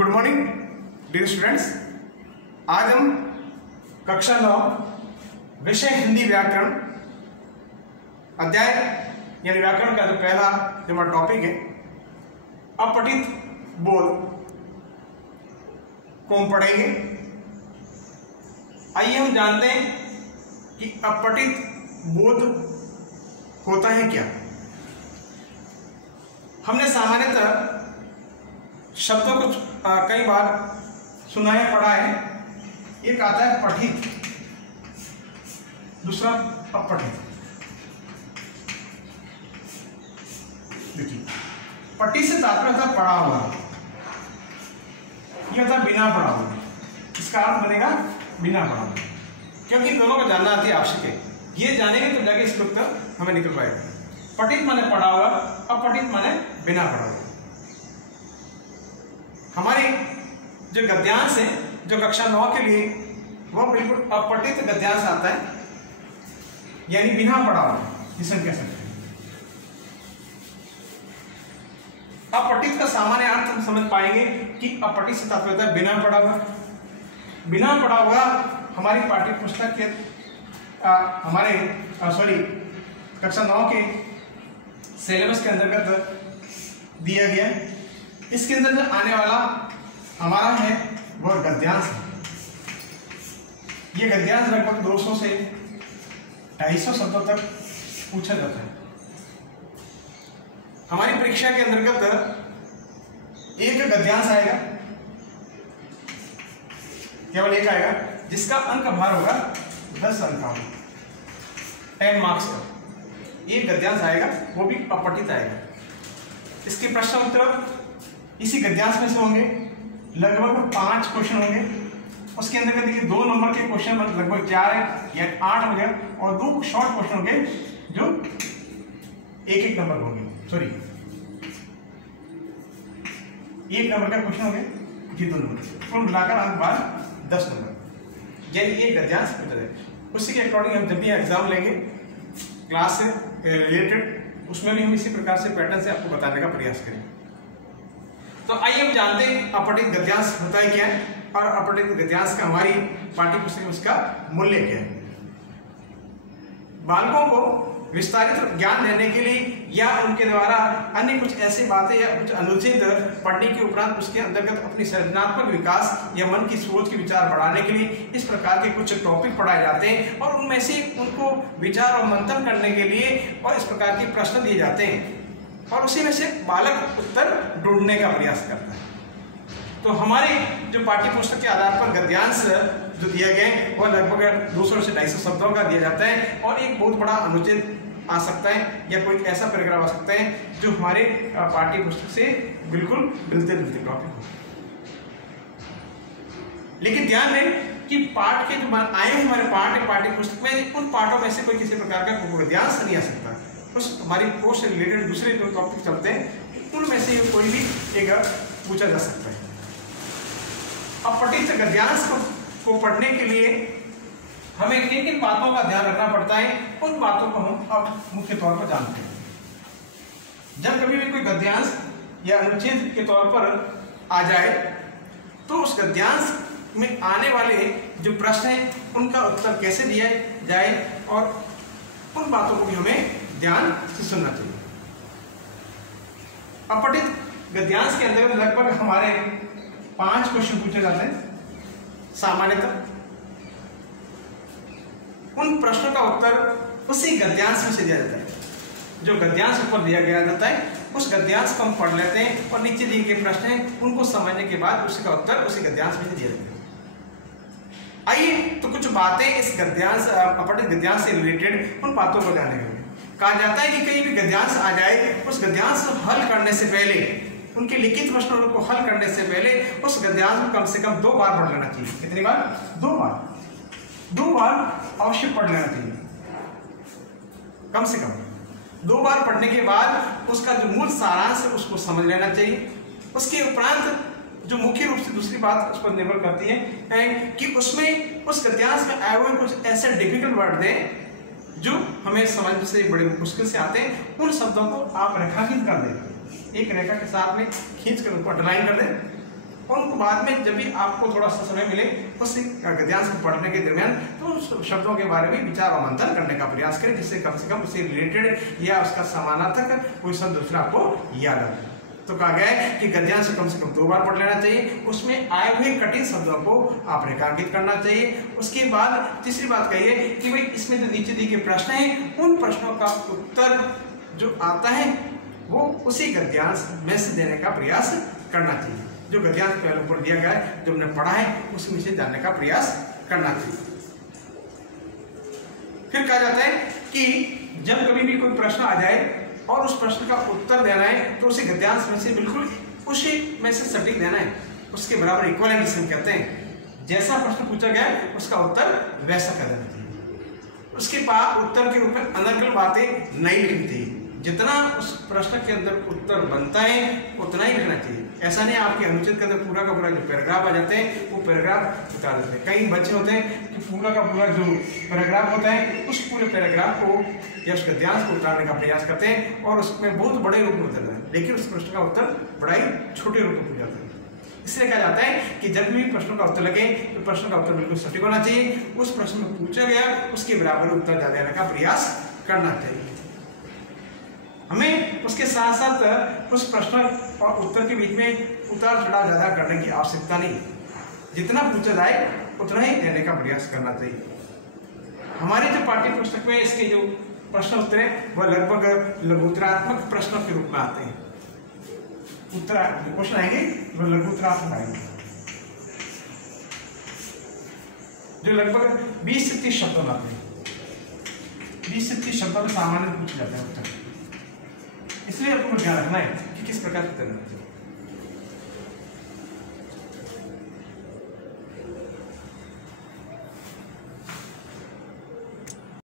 Good morning dear students. आज हम कक्षा 9 विषय हिंदी व्याकरण अध्याय यानी व्याकरण का जो पहला जो हमारा टॉपिक है अपठित बोध को हम पढ़ेंगे। आइए हम जानते हैं कि अपठित बोध होता है क्या। हमने सामान्यतः शब्दों को कई बार सुना है, पढ़ा है। एक आता है पठित, दूसरा अपठित। देखिए, पठित से तात्पर्य था पढ़ा हुआ, यह था बिना पढ़ा हुआ। इसका अर्थ बनेगा बिना पढ़ा हुआ, क्योंकि दोनों को जानना अति आवश्यक है। ये जानेंगे तो जाके इसका उत्तर हमें निकल पाएगा। पठित माने पढ़ा हुआ, अपठित माने बिना पढ़ा हुआ। हमारे जो गद्यांश है जो कक्षा 9 के लिए वो बिल्कुल अपठित गद्यांश आता है, यानी बिना पढ़ा हुआ, जिसे हम कह सकते हैं। अपठित का सामान्य अर्थ हम समझ पाएंगे कि अपठित से तात्पर्य है बिना पढ़ा हुआ। बिना पढ़ा हुआ हमारी पाठ्य पुस्तक के कक्षा 9 के सिलेबस के अंतर्गत दिया गया। इसके अंदर जो आने वाला हमारा है वह गद्यांश है। यह गद्यांश लगभग 200 से 250 शब्दों तक पूछा जाता है। हमारी परीक्षा के अंतर्गत एक गद्यांश आएगा, केवल एक आएगा, जिसका अंक भार होगा 10 अंक का, 10 मार्क्स का। एक गद्यांश आएगा, वो भी अपठित आएगा। इसके प्रश्न उत्तर इसी गद्यांश में से होंगे। लगभग 5 क्वेश्चन होंगे। उसके अंदर देखिए 2 नंबर के क्वेश्चन लगभग 4 है या 8 हो गया, और 2 शॉर्ट क्वेश्चन होंगे जो 1-1 नंबर होंगे। सॉरी, 1 नंबर का क्वेश्चन होंगे, ये 2 नंबर, कुल मिलाकर अंक बार 10 नंबर, यानी एक गद्यांश पूछा जाए। उसी के अकॉर्डिंग हम जब भी एग्जाम लेंगे क्लास से रिलेटेड, उसमें भी हम इसी प्रकार से पैटर्न से आपको बताने का प्रयास करेंगे। तो आइए हम जानते हैं अपठित गद्यांश होता है क्या है, और अपठित गद्यांश का हमारी पाठ्य पुस्तक में उसका मूल्य क्या है। बालकों को विस्तारित ज्ञान देने के लिए या उनके द्वारा अन्य कुछ ऐसी बातें या कुछ अनुचित पढ़ने के उपरांत उसके अंतर्गत अपनी सृजनात्मक विकास या मन की सोच के विचार बढ़ाने के लिए इस प्रकार के कुछ टॉपिक पढ़ाए जाते हैं, और उनमें से उनको विचार और मंथन करने के लिए और इस प्रकार के प्रश्न दिए जाते हैं, और उसी में से बालक उत्तर ढूंढने का प्रयास करता है। तो हमारे जो पाठ्य पुस्तक के आधार पर गद्यांश जो दिया गया है वह लगभग 200 से 250 शब्दों का दिया जाता है, और एक बहुत बड़ा अनुचित आ सकता है या कोई ऐसा पैराग्राफ आ सकता है जो हमारे पाठ्य पुस्तक से बिल्कुल मिलते टॉपिक हो। लेकिन ध्यान दें कि पाठ के जो आए हैं हमारे पाठ्य पुस्तक में, उन पाठों में से कोई किसी प्रकार का गद्यांश नहीं आ सकता। उस हमारी कोर्स से रिलेटेड दूसरे जो टॉपिक चलते हैं उनमें से कोई भी एक पूछा जा सकता है। अपठित गद्यांश को पढ़ने के लिए हमें किन किन बातों का ध्यान रखना पड़ता है, उन बातों को हम अब मुख्य तौर पर जानते हैं। जब कभी भी कोई गद्यांश या अनुच्छेद के तौर पर आ जाए तो उस गद्यांश में आने वाले जो प्रश्न हैं उनका उत्तर कैसे दिया जाए, और उन बातों को भी हमें ध्यान से सुनना चाहिए। अपठित गद्यांश के अंतर्गत लगभग हमारे 5 क्वेश्चन पूछे जाते हैं सामान्यतः। उन प्रश्नों का उत्तर उसी गद्यांश में से दिया जाता है। जो गद्यांश ऊपर दिया गया जाता है उस गद्यांश को हम पढ़ लेते हैं, और नीचे दिए गए प्रश्न हैं उनको समझने के बाद उसका उत्तर उसी गद्यांश में से दिया जाता है। आइए तो कुछ बातें इस गद्यांश अपठित गद्यांश से रिलेटेड उन बातों को जानेंगे। कहा जाता है कि कहीं भी गद्यांश आ जाए, उस गद्यांश को हल करने से पहले, उनके लिखित प्रश्नों को हल करने से पहले उस गद्यांश को कम से कम 2 बार पढ़ लेना चाहिए। कितनी बार? 2 बार अवश्य पढ़ लेना चाहिए। कम से कम 2 बार पढ़ने के बाद उसका जो मूल सारांश है उसको समझ लेना चाहिए। उसके उपरांत जो मुख्य रूप से दूसरी बात उस पर निर्भर करती है कि उसमें उस गद्यांश में आए हुए कुछ ऐसे डिफिकल्ट वर्ड दें जो हमें समझ से बड़े मुश्किल से आते हैं। उन शब्दों को आप रेखांकित कर दें, एक रेखा के साथ में खींच कर ऊपर ड्राइंग कर दें और उनको बाद में जब भी आपको थोड़ा सा समय मिले उस गद्यांश को पढ़ने के दरमियान तो उस शब्दों के बारे में विचार और मंथन करने का प्रयास करें, जिससे कम से कम उससे रिलेटेड या उसका समानार्थक कोई शब्द दूसरा आपको याद आ जाए। तो कहा गया है कि गद्यांश को कम से कम 2 बार पढ़ लेना चाहिए, उसमें आए हुए कठिन शब्दों को आप रेखांकित करना चाहिए। उसके बाद तीसरी बात कही है कि भाई इसमें जो नीचे दिए गए प्रश्न हैं उन प्रश्नों का उत्तर जो आता है वो उसी गद्यांश में से देने का प्रयास करना चाहिए। जो गद्यांश पहले ऊपर दिया गया है, जो हमने पढ़ा है उसमें से जानने का प्रयास करना चाहिए। फिर कहा जाता है कि जब कभी भी कोई प्रश्न आ जाए और उस प्रश्न का उत्तर देना है तो उसी गद्यांश में से बिल्कुल उसी में से सटीक देना है, उसके बराबर इक्विवेलेंट जिसे हम कहते हैं। जैसा प्रश्न पूछा गया है उसका उत्तर वैसा कर देना चाहिए। उसके बाद उत्तर के रूप में अनर्गल बातें नहीं लिखनी चाहिए। जितना उस प्रश्न के अंदर उत्तर बनता है उतना ही लिखना चाहिए। ऐसा नहीं आपके अनुच्छेद के अंदर पूरा का पूरा जो पैराग्राफ आ जाते हैं वो पैराग्राफ बता देते हैं। कई बच्चे होते हैं कि पूरा का पूरा जो पैराग्राफ होता है उस पूरे पैराग्राफ को या उस गद्यांश को उतारने का प्रयास करते हैं और उसमें बहुत बड़े रूप में उतरता है, लेकिन उस प्रश्न का उत्तर बड़ा ही छोटे रूप में पूछ जाता है। इसलिए कहा जाता है कि जब भी प्रश्न का उत्तर लगे तो प्रश्न का उत्तर बिल्कुल सटीक होना चाहिए। उस प्रश्न में पूछा गया उसके बराबर उत्तर देने का प्रयास करना चाहिए। हमें उसके साथ साथ उस प्रश्न और उत्तर के बीच में उतार चढ़ाव ज्यादा करने की आवश्यकता नहीं। जितना पूछा जाए उतना ही देने का प्रयास करना चाहिए। हमारे जो पाठ्य पुस्तक में इसके जो प्रश्न उत्तर है वह लगभग लघुत्तरात्मक प्रश्नों के रूप में आते हैं। क्वेश्चन आएंगे वह लघुत्तरात्मक आएंगे जो लगभग 20 से 30 शब्दों में आते हैं। 20 से 30 शब्दों में सामान्य पूछे जाते हैं उत्तर। इसलिए आपको ध्यान रखना है कि किस प्रकार से करना चाहिए।